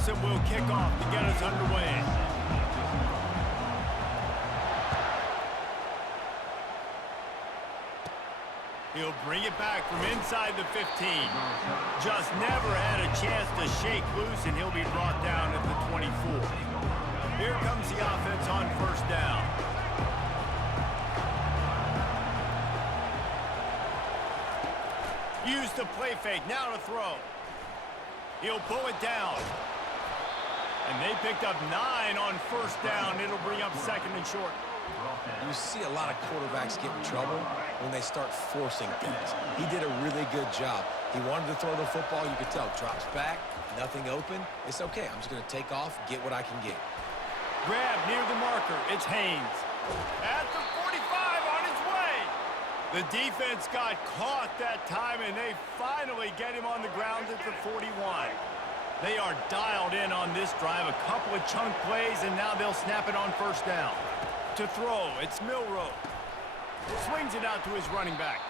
Wilson will kick off to get us underway. He'll bring it back from inside the 15. Just never had a chance to shake loose, and he'll be brought down at the 24. Here comes the offense on first down. Use the play fake, now to throw. He'll pull it down. And they picked up 9 on first down. It'll bring up second and short. You see a lot of quarterbacks get in trouble when they start forcing things. He did a really good job. He wanted to throw the football. You could tell. Drops back, nothing open. It's okay. I'm just going to take off, get what I can get. Grab near the marker. It's Haynes. At the 45 on his way. The defense got caught that time, and they finally get him on the ground at the 41. They are dialed in on this drive. A couple of chunk plays, and now they'll snap it on first down. To throw, it's Milrow. Swings it out to his running back.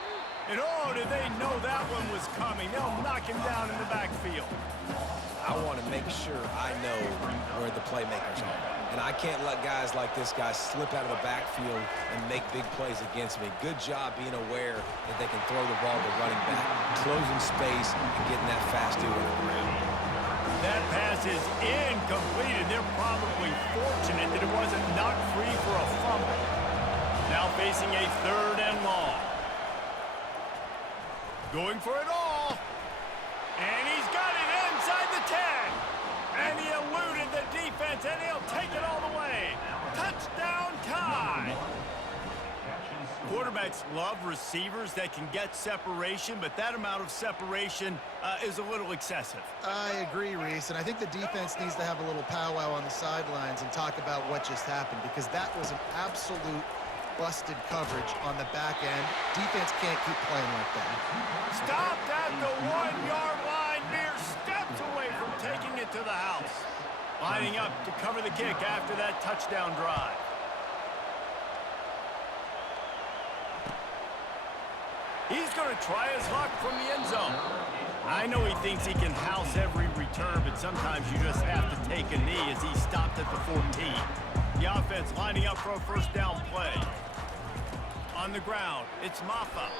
And oh, did they know that one was coming. They'll knock him down in the backfield. I want to make sure I know where the playmakers are. And I can't let guys like this guy slip out of the backfield and make big plays against me. Good job being aware that they can throw the ball to the running back, closing space, and getting that fast dude on the ground. That pass is incomplete, and they're probably fortunate that it wasn't knocked free for a fumble. Now facing a 3rd and long. Going for it all. And he's got it inside the 10. And he eluded the defense, and he'll take it all the way. Touchdown tie. Quarterbacks love receivers that can get separation, but that amount of separation is a little excessive. I agree, Reese, and I think the defense needs to have a little powwow on the sidelines and talk about what just happened, because that was an absolute busted coverage on the back end. Defense can't keep playing like that. Stopped at the 1-yard line, mere steps away from taking it to the house. Lining up to cover the kick after that touchdown drive. He's going to try his luck from the end zone. I know he thinks he can house every return, but sometimes you just have to take a knee as he stopped at the 14. The offense lining up for a first down play. On the ground, it's Maffa.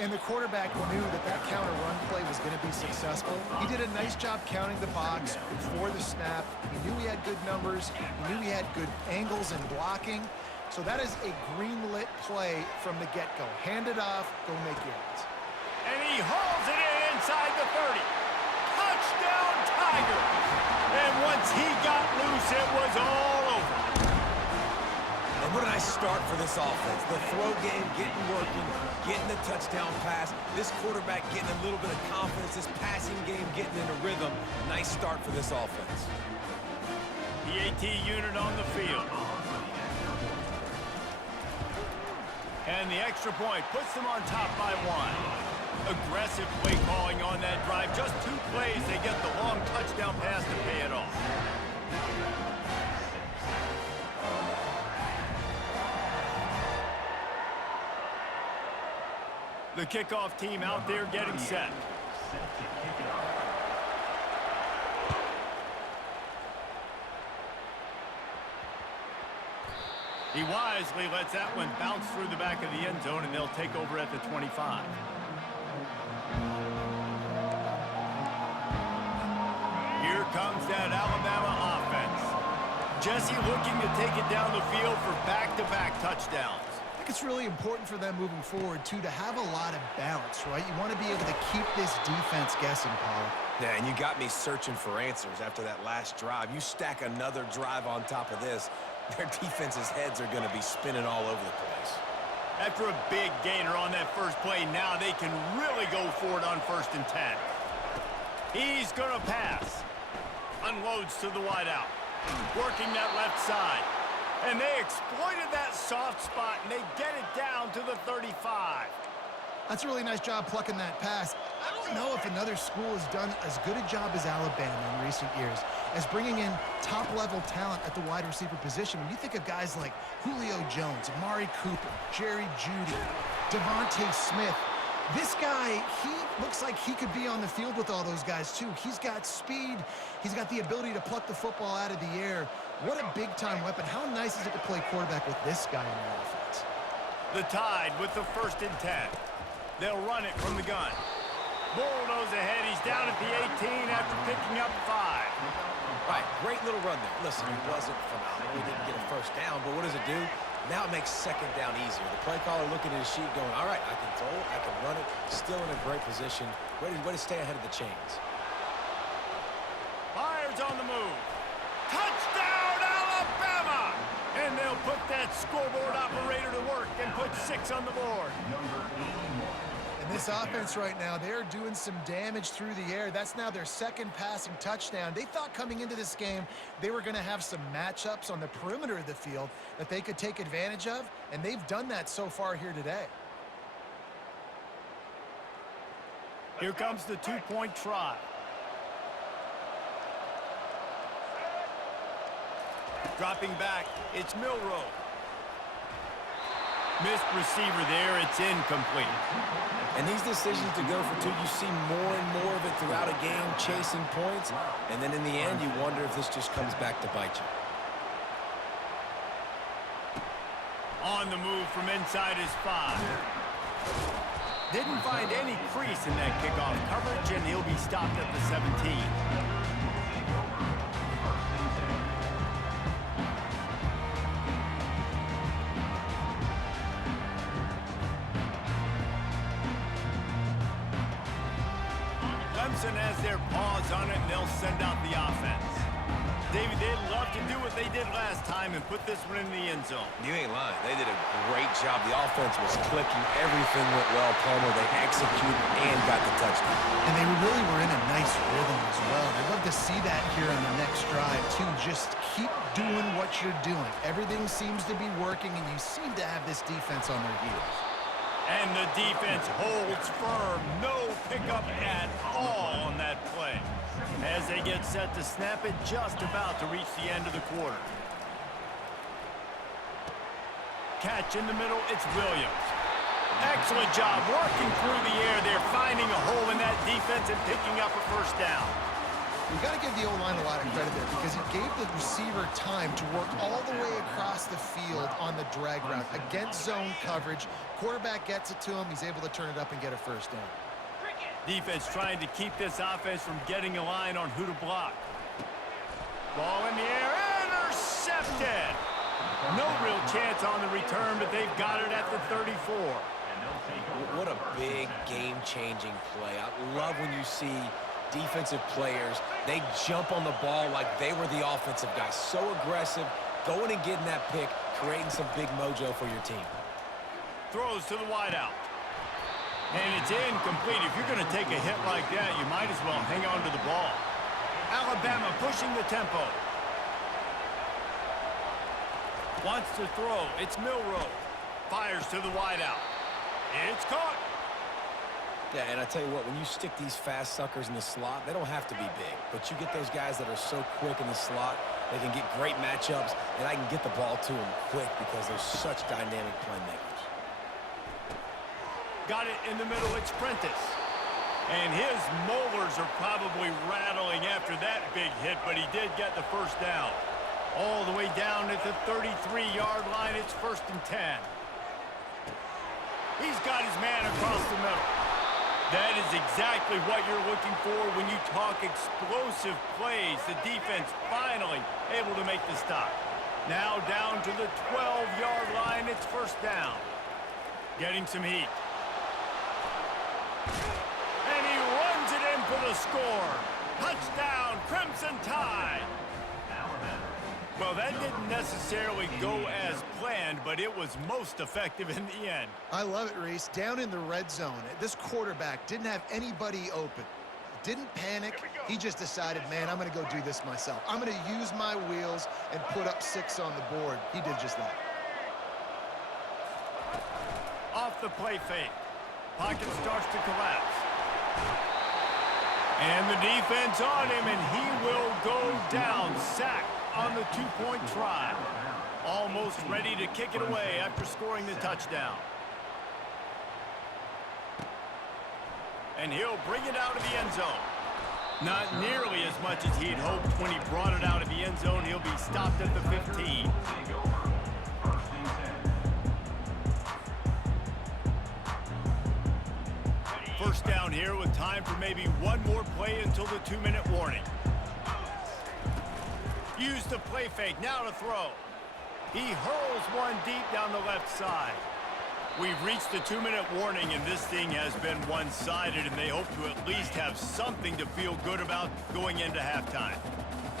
And the quarterback knew that that counter run play was going to be successful. He did a nice job counting the box before the snap. He knew he had good numbers. He knew he had good angles and blocking. So that is a green-lit play from the get-go. Hand it off, go make yards. And he hauls it in inside the 30. Touchdown, Tigers! And once he got loose, it was all over. And what a nice start for this offense. The throw game getting working, getting the touchdown pass. This quarterback getting a little bit of confidence. This passing game getting into rhythm. Nice start for this offense. PAT unit on the field. And the extra point puts them on top by 1. Aggressive play calling on that drive. Just 2 plays, they get the long touchdown pass to pay it off. The kickoff team out there getting set. He wisely lets that one bounce through the back of the end zone, and they'll take over at the 25. Here comes that Alabama offense. Jesse looking to take it down the field for back-to-back touchdowns. I think it's really important for them moving forward, too, to have a lot of balance, right? You want to be able to keep this defense guessing, Paul. Yeah, and you got me searching for answers after that last drive. You stack another drive on top of this, their defense's heads are going to be spinning all over the place. After a big gainer on that first play, now they can really go for it on 1st and 10. He's going to pass. Unloads to the wideout. Working that left side. And they exploited that soft spot, and they get it down to the 35. That's a really nice job plucking that pass. I don't know if another school has done as good a job as Alabama in recent years as bringing in top-level talent at the wide receiver position. When you think of guys like Julio Jones, Amari Cooper, Jerry Jeudy, Devontae Smith, This guy, he looks like he could be on the field with all those guys, too. He's got speed. He's got the ability to pluck the football out of the air. What a big-time weapon. How nice is it to play quarterback with this guy in your offense? The Tide with the 1st and 10. They'll run it from the gun. Bulldoze ahead. He's down at the 18 after picking up 5. Right, great little run there. Listen, he wasn't phenomenal. He didn't get a first down, but what does it do? Now it makes second down easier. The play caller looking at his sheet going, all right, I can throw it, I can run it. Still in a great position. Way to stay ahead of the chains. Fires on the move. Touchdown, Alabama! And they'll put that scoreboard operator to work and put 6 on the board. And this offense right now, they're doing some damage through the air. That's now their 2nd passing touchdown. They thought coming into this game they were going to have some matchups on the perimeter of the field that they could take advantage of, and they've done that so far here today. Here comes the 2-point try. Dropping back, it's Milroe. Missed receiver there, it's incomplete. And these decisions to go for 2, you see more and more of it throughout a game, chasing points. And then in the end, you wonder if this just comes back to bite you. On the move from inside his 5. Didn't find any crease in that kickoff coverage, and he'll be stopped at the 17. Clemson has their paws on it, and they'll send out the offense. David, they'd love to do what they did last time and put this one in the end zone. You ain't lying. They did a great job. The offense was clicking. Everything went well. Palmer, they executed and got the touchdown. And they really were in a nice rhythm as well. I'd love to see that here on the next drive, too. Just keep doing what you're doing. Everything seems to be working, and you seem to have this defense on their heels. And the defense holds firm. No pickup at all on that play. As they get set to snap it, just about to reach the end of the quarter. Catch in the middle, it's Williams. Excellent job working through the air there, finding a hole in that defense and picking up a 1st down. We've got to give the O-line a lot of credit there because he gave the receiver time to work all the way across the field on the drag route against zone coverage. Quarterback gets it to him. He's able to turn it up and get a 1st down. Defense trying to keep this offense from getting a line on who to block. Ball in the air, intercepted. No real chance on the return, but they've got it at the 34. What a big game-changing play. I love when you see defensive players, they jump on the ball like they were the offensive guys. So aggressive, going and getting that pick, creating some big mojo for your team. Throws to the wideout. And it's incomplete. If you're going to take a hit like that, you might as well hang on to the ball. Alabama pushing the tempo. Wants to throw. It's Milroe. Fires to the wideout. It's caught. Yeah, and I tell you what, when you stick these fast suckers in the slot, they don't have to be big. But you get those guys that are so quick in the slot, they can get great matchups, and I can get the ball to them quick because they're such dynamic playmakers. Got it in the middle, it's Prentice. And his molars are probably rattling after that big hit, but he did get the 1st down. All the way down at the 33-yard line, it's 1st and 10. He's got his man across the middle. That is exactly what you're looking for when you talk explosive plays. The defense finally able to make the stop. Now down to the 12-yard line, it's 1st down. Getting some heat. And he runs it in for the score. Touchdown, Crimson Tide. Well, that didn't necessarily go as planned, but it was most effective in the end. I love it, Reese. Down in the red zone, this quarterback didn't have anybody open. Didn't panic. He just decided, man, I'm going to go do this myself. I'm going to use my wheels and put up 6 on the board. He did just that. Off the play fake. Pocket starts to collapse. And the defense on him, and he will go down. Sacked on the 2-point try. Almost ready to kick it away after scoring the touchdown. And he'll bring it out of the end zone. Not nearly as much as he'd hoped when he brought it out of the end zone. He'll be stopped at the 15. First down here with time for maybe one more play until the 2-minute warning. Use the play fake, now to throw. He hurls one deep down the left side. We've reached the 2-minute warning, and this thing has been one-sided, and they hope to at least have something to feel good about going into halftime.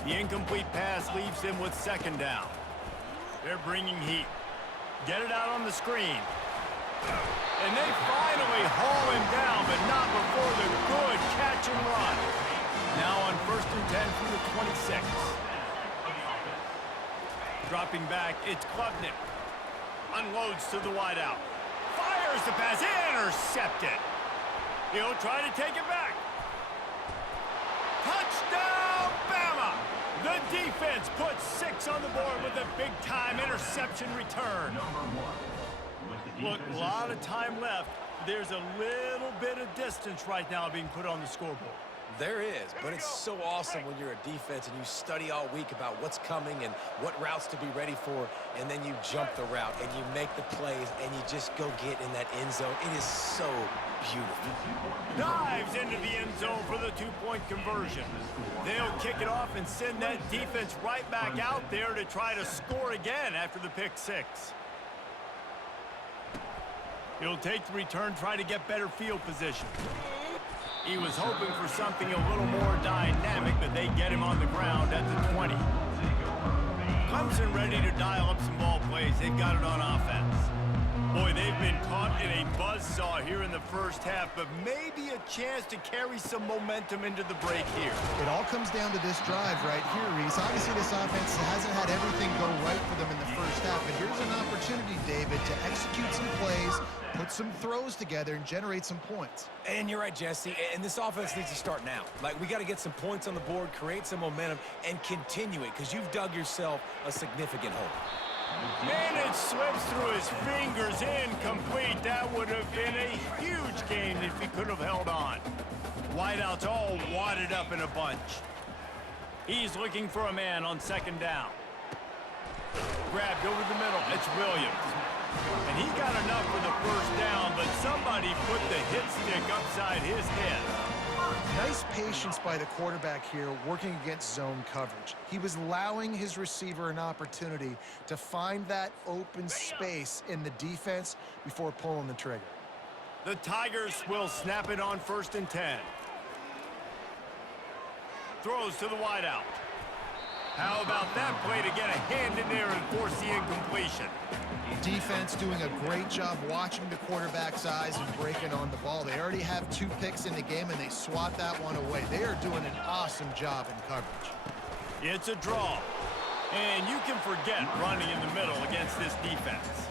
The incomplete pass leaves them with second down. They're bringing heat. Get it out on the screen. And they finally haul him down, but not before the good catch and run. Now on 1st and 10 from the 26. Dropping back, it's Klubnik. Unloads to the wideout. Fires the pass, intercepted. He'll try to take it back. Touchdown, Bama! The defense puts 6 on the board with a big-time interception return. Look, a lot of time left. There's a little bit of distance right now being put on the scoreboard. There is, but it's so awesome when you're a defense and you study all week about what's coming and what routes to be ready for, and then you jump the route and you make the plays and you just go get in that end zone. It is so beautiful. Dives into the end zone for the 2-point conversion. They'll kick it off and send that defense right back out there to try to score again after the pick 6. He'll take the return, try to get better field position. He was hoping for something a little more dynamic, but they get him on the ground at the 20. Clemson ready to dial up some ball plays. They've got it on offense. Boy, they've been caught in a buzzsaw here in the first half, but maybe a chance to carry some momentum into the break here. It all comes down to this drive right here, Reese. Obviously, this offense hasn't had everything go right for them in the first half, but here's an opportunity, David, to execute some plays, put some throws together, and generate some points. And you're right, Jesse, and this offense needs to start now. Like, we got to get some points on the board, create some momentum, and continue it, because you've dug yourself a significant hole. And it slips through his fingers, incomplete. That would have been a huge gain if he could have held on. Wideouts all wadded up in a bunch. He's looking for a man on 2nd down. Grabbed over the middle. It's Williams. And he got enough for the 1st down, but somebody put the hit stick upside his head. Nice patience by the quarterback here working against zone coverage. He was allowing his receiver an opportunity to find that open space in the defense before pulling the trigger. The Tigers will snap it on 1st and 10. Throws to the wideout. How about that play to get a hand in there and force the incompletion? Defense doing a great job watching the quarterback's eyes and breaking on the ball. They already have 2 picks in the game, and they swat that one away. They are doing an awesome job in coverage. It's a draw. And you can forget running in the middle against this defense.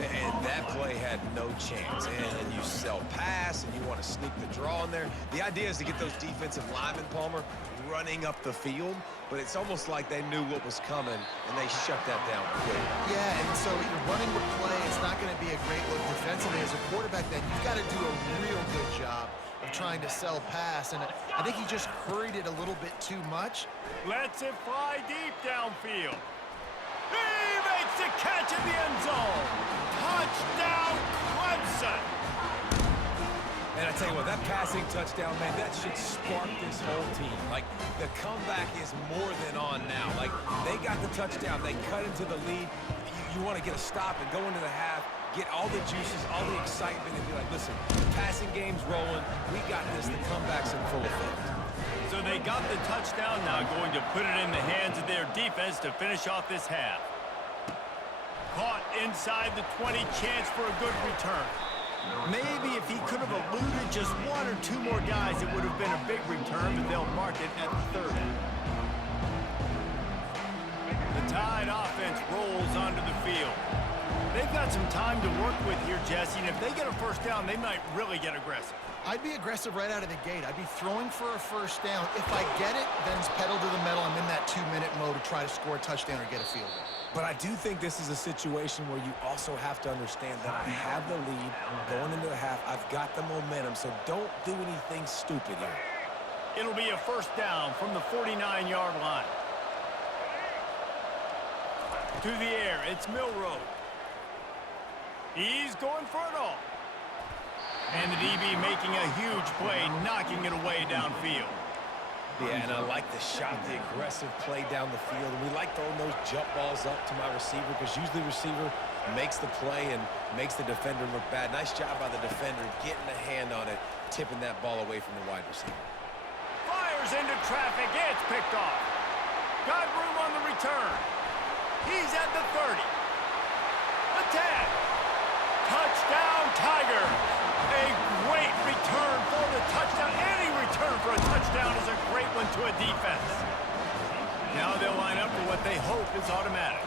And that play had no chance. And you sell pass, and you want to sneak the draw in there. The idea is to get those defensive linemen, Palmer, running up the field. But it's almost like they knew what was coming, and they shut that down quick. Yeah, and so you're running the play. It's not going to be a great look defensively. As a quarterback, then you've got to do a real good job of trying to sell pass. And I think he just hurried it a little bit too much. Lets it fly deep downfield. He makes the catch in the end zone. Touchdown, Clemson. And I tell you what, that passing touchdown, man, that should spark this whole team. Like, the comeback is more than on now. Like, they got the touchdown. They cut into the lead. You want to get a stop and go into the half, get all the juices, all the excitement, and be like, listen, the passing game's rolling. We got this. The comeback's in full effect. So they got the touchdown, now going to put it in the hands of their defense to finish off this half. Caught inside the 20, chance for a good return. Maybe if he could have eluded just 1 or 2 more guys, it would have been a big return, but they'll mark it at the 30. The Tide offense rolls onto the field. They've got some time to work with here, Jesse, and if they get a 1st down, they might really get aggressive. I'd be aggressive right out of the gate. I'd be throwing for a 1st down. If I get it, then it's pedal to the metal. I'm in that 2-minute mode to try to score a touchdown or get a field goal. But I do think this is a situation where you also have to understand that I have the lead going into the half. I've got the momentum, so don't do anything stupid here. It'll be a first down from the 49-yard line. To the air, it's Milrow. He's going for it all. And the DB making a huge play, knocking it away downfield. Yeah, and I like the shot, the aggressive play down the field. And we like throwing those jump balls up to my receiver because usually the receiver makes the play and makes the defender look bad. Nice job by the defender getting a hand on it, tipping that ball away from the wide receiver. Fires into traffic. It's picked off. Got room on the return. He's at the 30. The 10. Touchdown, Tigers. A great return for the touchdown. Any return for a touchdown is a great one to a defense. Now they'll line up for what they hope is automatic.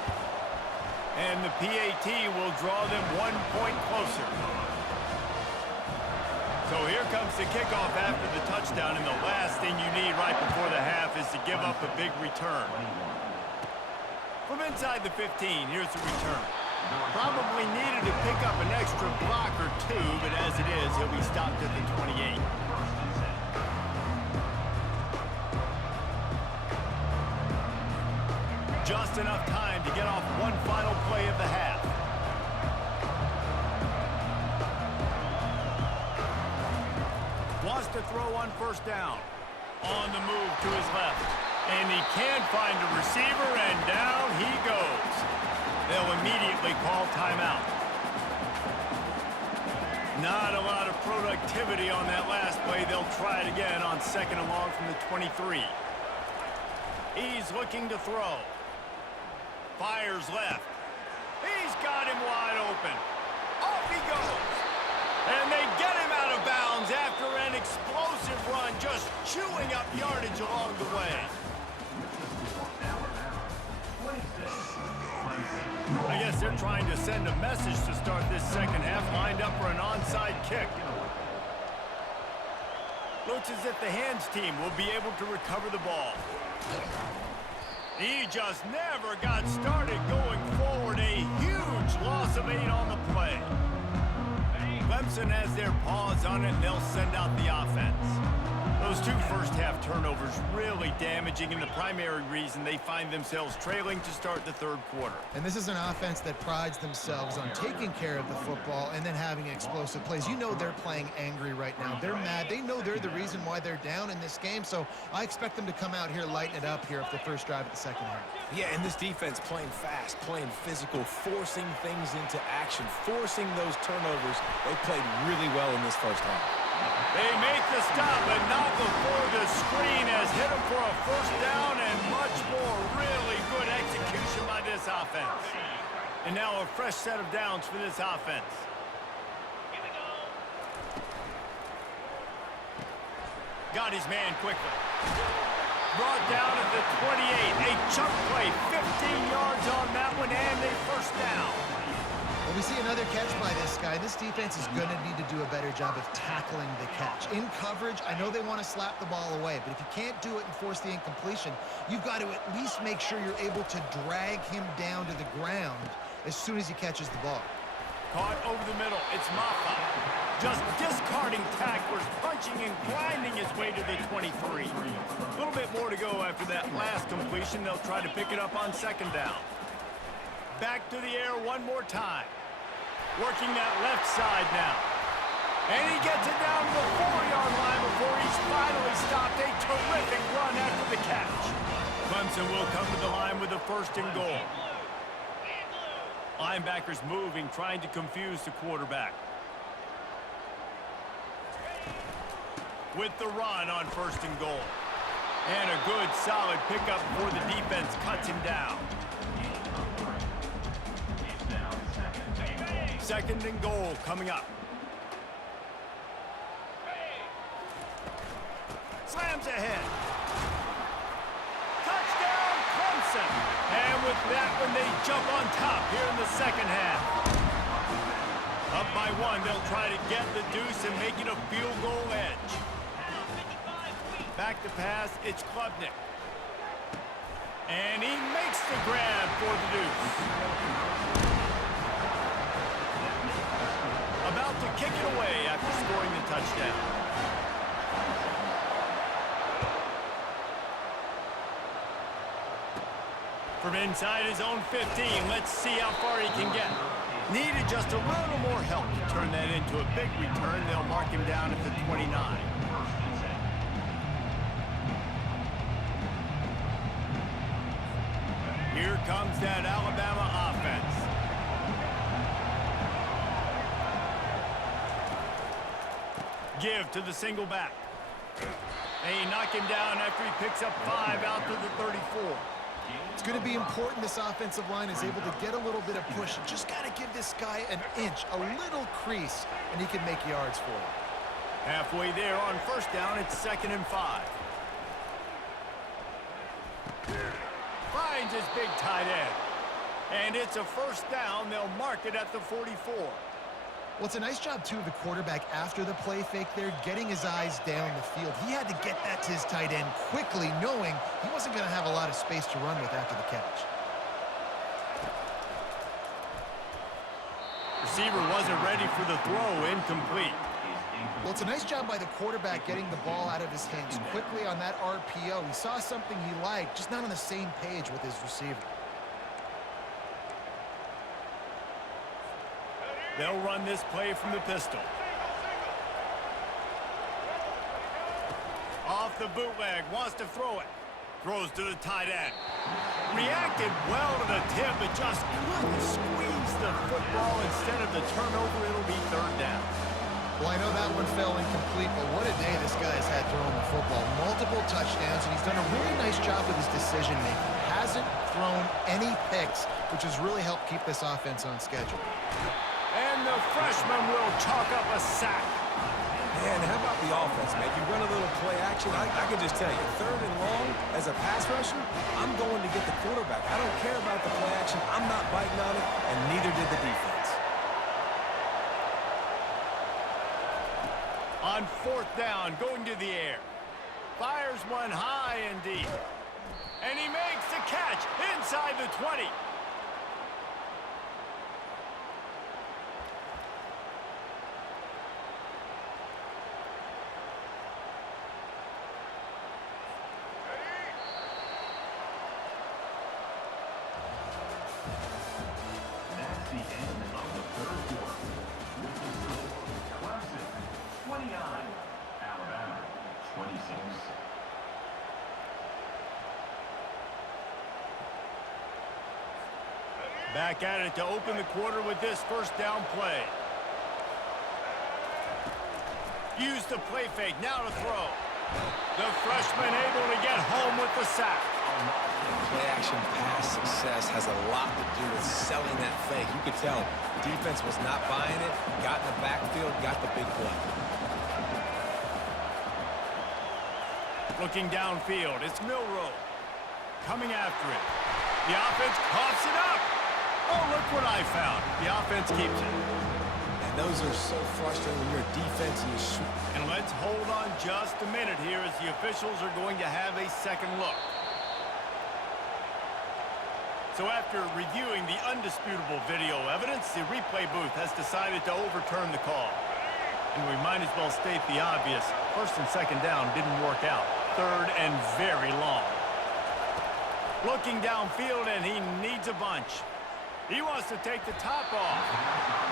And the PAT will draw them 1 point closer. So here comes the kickoff after the touchdown, and the last thing you need right before the half is to give up a big return. From inside the 15, here's the return. Probably needed to pick up an extra block or two, but as it is, he'll be stopped at the 28. Just enough time to get off one final play of the half. Wants to throw on first down. On the move to his left. And he can't find a receiver, and down he goes. They'll immediately call timeout. Not a lot of productivity on that last play. They'll try it again on second and long from the 23. He's looking to throw. Fires left. He's got him wide open. Off he goes. And they get him out of bounds after an explosive run, just chewing up yardage along the way. I guess they're trying to send a message to start this second half, lined up for an onside kick. Looks as if the hands team will be able to recover the ball. He just never got started going forward. A huge loss of 8 on the play. Clemson has their paws on it, and they'll send out the offense. Those 2 first-half turnovers really damaging, and the primary reason they find themselves trailing to start the third quarter. And this is an offense that prides themselves on taking care of the football and then having explosive plays. You know they're playing angry right now. They're mad. They know they're the reason why they're down in this game, so I expect them to come out here, lighten it up here for the first drive of the second half. Yeah, and this defense playing fast, playing physical, forcing things into action, forcing those turnovers. They played really well in this first half. They make the stop, but not before the screen has hit them for a first down, and much more really good execution by this offense. And now a fresh set of downs for this offense. Got his man quickly. Brought down at the 28. A chunk play, 15 yards on that one, and a first down. Well, we see another catch by this guy. This defense is going to need to do a better job of tackling the catch. In coverage, I know they want to slap the ball away, but if you can't do it and force the incompletion, you've got to at least make sure you're able to drag him down to the ground as soon as he catches the ball. Caught over the middle. It's Maffa. Just discarding tacklers, punching and grinding his way to the 23. A little bit more to go after that last completion. They'll try to pick it up on second down. Back to the air one more time. Working that left side now. And he gets it down to the 4-yard line before he's finally stopped. A terrific run after the catch. Clemson will come to the line with a first and goal. Linebackers moving, trying to confuse the quarterback. With the run on first and goal. And a good, solid pickup before the defense cuts him down. Second and goal coming up. Slams ahead. Touchdown, Clemson. And with that one, they jump on top here in the second half. Up by 1, they'll try to get the deuce and make it a field goal edge. Back to pass, it's Klubnik. And he makes the grab for the deuce. About to kick it away after scoring the touchdown. From inside his own 15, let's see how far he can get. Needed just a little more help to turn that into a big return. They'll mark him down at the 29. Here comes that Alabama offense. Give to the single back. They knock him down after he picks up 5 out to the 34. It's going to be important this offensive line is able to get a little bit of push. You just got to give this guy an inch, a little crease, and he can make yards for you. Halfway there on first down, it's 2nd and 5. Finds his big tight end. And it's a first down. They'll mark it at the 44. Well, it's a nice job, too, of the quarterback after the play fake there, getting his eyes down the field. He had to get that to his tight end quickly, knowing he wasn't going to have a lot of space to run with after the catch. Receiver wasn't ready for the throw, incomplete. Well, it's a nice job by the quarterback getting the ball out of his hands quickly on that RPO. He saw something he liked, just not on the same page with his receiver. They'll run this play from the pistol. Off the bootleg, wants to throw it. Throws to the tight end. Reacted well to the tip, but just couldn't squeeze the football. Instead of the turnover, it'll be 3rd down. Well, I know that one fell incomplete, but what a day this guy has had throwing the football. Multiple touchdowns, and he's done a really nice job with his decision-making. Hasn't thrown any picks, which has really helped keep this offense on schedule. And the freshman will chalk up a sack. Man, how about the offense, man? You run a little play action. I can just tell you, 3rd and long, as a pass rusher, I'm going to get the quarterback. I don't care about the play action. I'm not biting on it, and neither did the defense. On 4th down, going to the air. Fires one high and deep. And he makes the catch inside the 20. Back at it to open the quarter with this first down play. Use the play fake, now to throw. The freshman able to get home with the sack. Play action pass success has a lot to do with selling that fake. You could tell defense was not buying it, got in the backfield, got the big play. Looking downfield, it's Milrow. Coming after it. The offense coughs it up. Oh, look what I found. The offense keeps it. And those are so frustrating when you're a defense and you shoot. And let's hold on just a minute here as the officials are going to have a second look. So after reviewing the undisputable video evidence, the replay booth has decided to overturn the call. And we might as well state the obvious. 1st and 2nd down didn't work out. 3rd and very long. Looking downfield, and he needs a bunch. He wants to take the top off.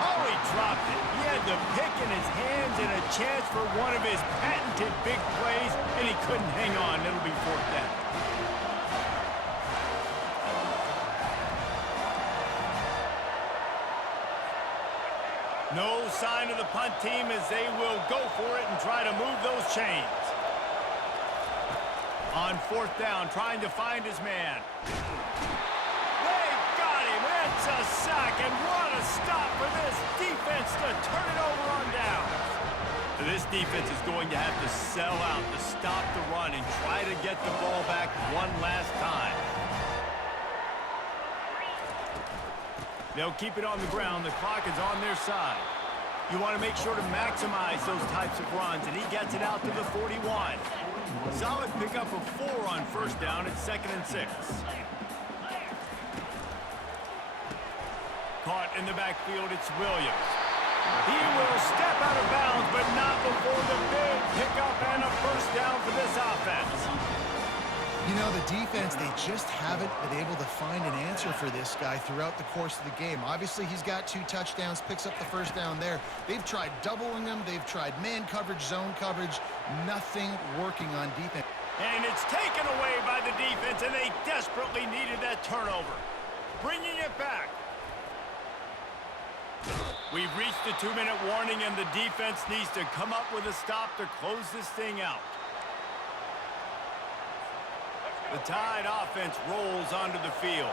Oh, he dropped it. He had the pick in his hands and a chance for one of his patented big plays, and he couldn't hang on. It'll be 4th down. No sign of the punt team as they will go for it and try to move those chains. On 4th down, trying to find his man. It's a sack, and what a stop for this defense to turn it over on downs. This defense is going to have to sell out to stop the run and try to get the ball back one last time. They'll keep it on the ground. The clock is on their side. You want to make sure to maximize those types of runs, and he gets it out to the 41. Solid pickup of 4 on first down at 2nd and 6. Caught in the backfield, it's Williams. He will step out of bounds, but not before the big pickup and a first down for this offense. You know, the defense, they just haven't been able to find an answer for this guy throughout the course of the game. Obviously, he's got 2 touchdowns, picks up the first down there. They've tried doubling him. They've tried man coverage, zone coverage. Nothing working on defense. And it's taken away by the defense, and they desperately needed that turnover. Bringing it back. We've reached the 2-minute warning, and the defense needs to come up with a stop to close this thing out. The Tide offense rolls onto the field.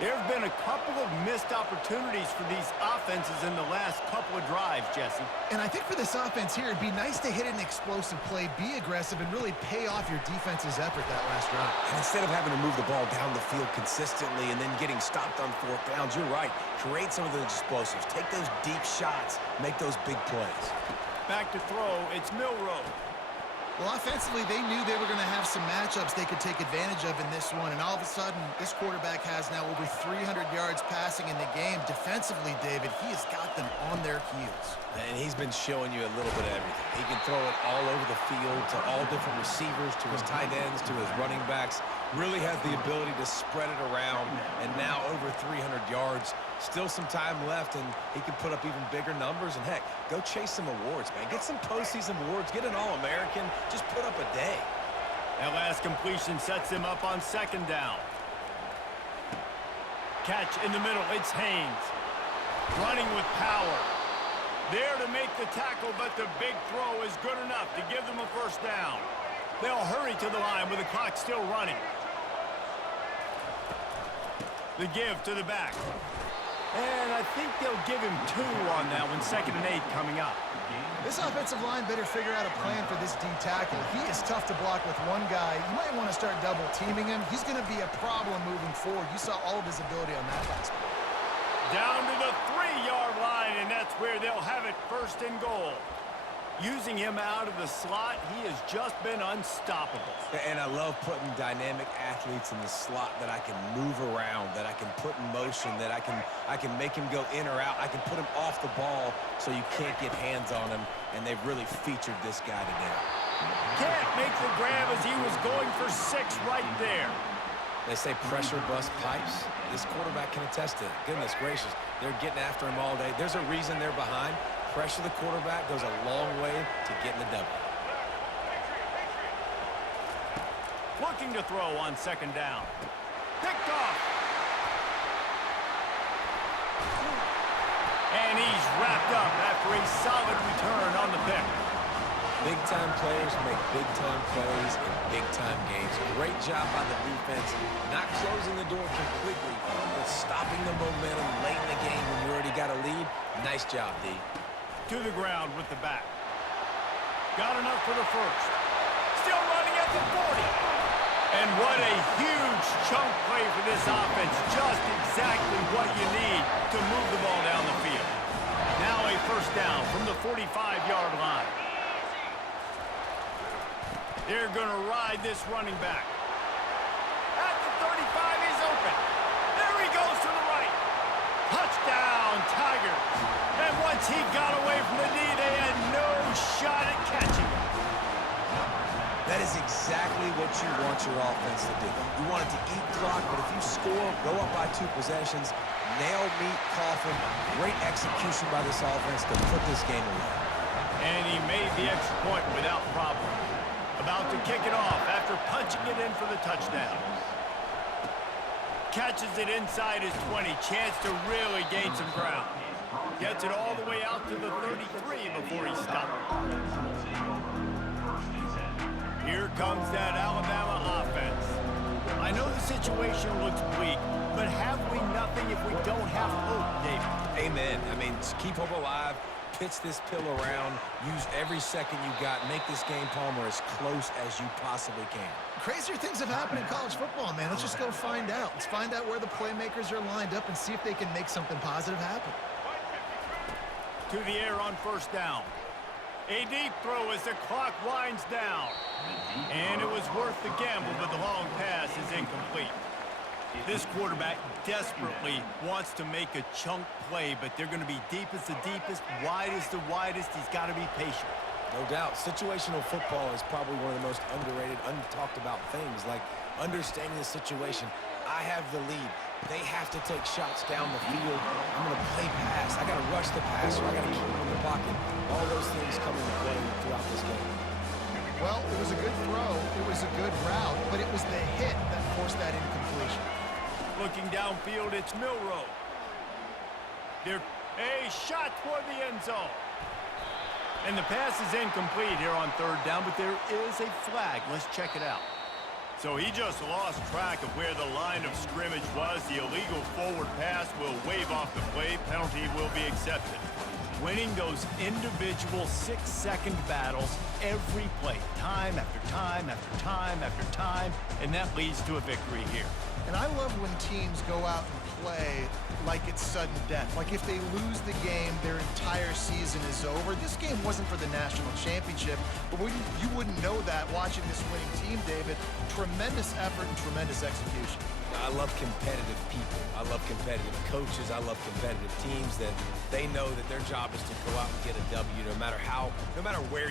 There have been a couple of missed opportunities for these offenses in the last couple of drives, Jesse. And I think for this offense here, it'd be nice to hit an explosive play, be aggressive, and really pay off your defense's effort that last drive. And instead of having to move the ball down the field consistently and then getting stopped on 4th downs, you're right. Create some of those explosives. Take those deep shots. Make those big plays. Back to throw, it's Milroe. Well, offensively, they knew they were going to have some matchups they could take advantage of in this one, and all of a sudden, this quarterback has now over 300 yards passing in the game. Defensively, David, he has got them on their heels. And he's been showing you a little bit of everything. He can throw it all over the field to all different receivers, to his tight ends, to his running backs. Really has the ability to spread it around, and now over 300 yards. Still some time left, and he can put up even bigger numbers. And, heck, go chase some awards, man. Get some postseason awards. Get an All-American. Just put up a day. That last completion sets him up on 2nd down. Catch in the middle. It's Haynes. Running with power. There to make the tackle, but the big throw is good enough to give them a first down. They'll hurry to the line with the clock still running. The give to the back. And I think they'll give him 2 on that one, 2nd and 8 coming up. This offensive line better figure out a plan for this D tackle. He is tough to block with one guy. You might want to start double teaming him. He's going to be a problem moving forward. You saw all of his ability on that last play. Down to the 3-yard line, and that's where they'll have it 1st and goal. Using him out of the slot, he has just been unstoppable. And I love putting dynamic athletes in the slot that I can move around, that I can put in motion, that I can make him go in or out. I can put him off the ball so you can't get hands on him, and they've really featured this guy today. Can't make the grab as he was going for 6 right there. They say pressure bust pipes. This quarterback can attest to it. Goodness gracious, they're getting after him all day. There's a reason they're behind. Pressure the quarterback goes a long way to getting the double. Looking to throw on 2nd down. Picked off. And he's wrapped up after a solid return on the pick. Big-time players make big-time plays in big-time games. Great job by the defense, not closing the door completely, but stopping the momentum late in the game when you already got a lead. Nice job, D. To the ground with the back. Got enough for the first. Still running at the 40. And what a huge chunk play for this offense. Just exactly what you need to move the ball down the field. Now a first down from the 45-yard line. They're going to ride this running back. At the 35, he's open. There he goes to the right. Touchdown, Tigers. And once he got away from the knee, they had no shot at catching him. That is exactly what you want your offense to do. You want it to eat clock, but if you score, go up by 2 possessions, nail, meet, coffin. Great execution by this offense to put this game away. And he made the extra point without problem. About to kick it off after punching it in for the touchdown. Catches it inside his 20. Chance to really gain some ground. Gets it all the way out to the 33 before he stopped. Here comes that Alabama offense. I know the situation looks bleak, but have we nothing if we don't have hope, David? Amen. I mean, keep hope alive. Pitch this pill around. Use every second you got. Make this game, Palmer, as close as you possibly can. Crazier things have happened in college football, man. Let's just go find out. Let's find out where the playmakers are lined up and see if they can make something positive happen. To to the air on first down. A deep throw as the clock winds down. And it was worth the gamble, but the long pass is incomplete. This quarterback desperately wants to make a chunk play, but they're going to be deep as the deepest, wide as the widest. He's got to be patient. No doubt. Situational football is probably one of the most underrated, untalked about things, like understanding the situation. I have the lead. They have to take shots down the field. I'm going to play pass. I got to rush the passer. I got to keep him in the pocket. All those things come into play throughout this game. Well, it was a good throw. It was a good route, but it was the hit that forced that incompletion. Looking downfield, it's Milroe. A shot toward the end zone. And the pass is incomplete here on third down, but there is a flag. Let's check it out. So he just lost track of where the line of scrimmage was. The illegal forward pass will wave off the play. Penalty will be accepted. Winning those individual 6-second battles every play, time after time after time after time, and that leads to a victory here. And I love when teams go out and play like it's sudden death. Like if they lose the game, their entire season is over. This game wasn't for the national championship, but you wouldn't know that watching this winning team, David. Tremendous effort and tremendous execution. I love competitive people. I love competitive coaches. I love competitive teams that they know that their job is to go out and get a W no matter where